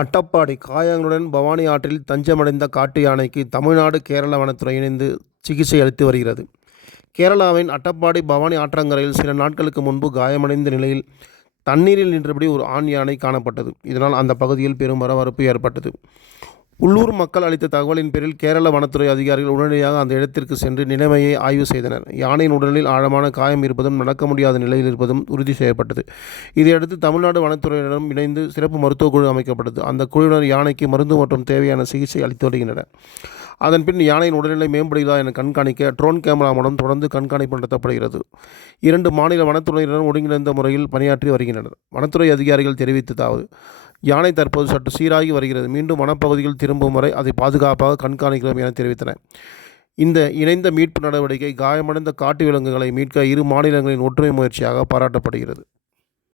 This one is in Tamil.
அட்டப்பாடி காயங்களுடன் பவானி ஆற்றில் தஞ்சமடைந்த காட்டு யானைக்கு தமிழ்நாடு கேரள வனத்துறை இணைந்து சிகிச்சை அளித்து வருகிறது. கேரளாவின் அட்டப்பாடி பவானி ஆற்றங்கரையில் சில நாட்களுக்கு முன்பு காயமடைந்த நிலையில் தண்ணீரில் நின்றபடி ஒரு ஆண் யானை காணப்பட்டது. இதனால் அந்த பகுதியில் பெரும் பரபரப்பு ஏற்பட்டது. உள்ளூர் மக்கள் அளித்த தகவலின் பேரில் கேரள வனத்துறை அதிகாரிகள் உடனடியாக அந்த இடத்திற்கு சென்று நிலைமையை ஆய்வு செய்தனர். யானையின் உடலில் ஆழமான காயம் இருப்பதும் நடக்க முடியாத நிலையில் இருப்பதும் உறுதி செய்யப்பட்டது. இதையடுத்து தமிழ்நாடு வனத்துறையினரும் இணைந்து சிறப்பு மருத்துவக் குழு அமைக்கப்பட்டது. அந்த குழுவினர் யானைக்கு மருந்து மற்றும் தேவையான சிகிச்சை அளித்து வருகின்றனர். அதன்பின் யானையின் உடல்நிலை மேம்படுகிறதா என கண்காணிக்க ட்ரோன் கேமரா மூலம் தொடர்ந்து கண்காணிப்பு நடத்தப்படுகிறது. 2 மாநில வனத்துறையினரும் ஒருங்கிணைந்த முறையில் பணியாற்றி வருகின்றனர். வனத்துறை அதிகாரிகள் தெரிவித்ததாவது: யானை தற்போது சற்று சீராகி வருகிறது. மீண்டும் வனப்பகுதிகள் திரும்பும் வரை அதை பாதுகாப்பாக கண்காணிக்கிறோம் என தெரிவித்தனர். இந்த இணைந்த மீட்பு நடவடிக்கை காயமடைந்த காட்டு விலங்குகளை மீட்க இரு மாநிலங்களின் ஒற்றுமை முயற்சியாக பாராட்டப்படுகிறது.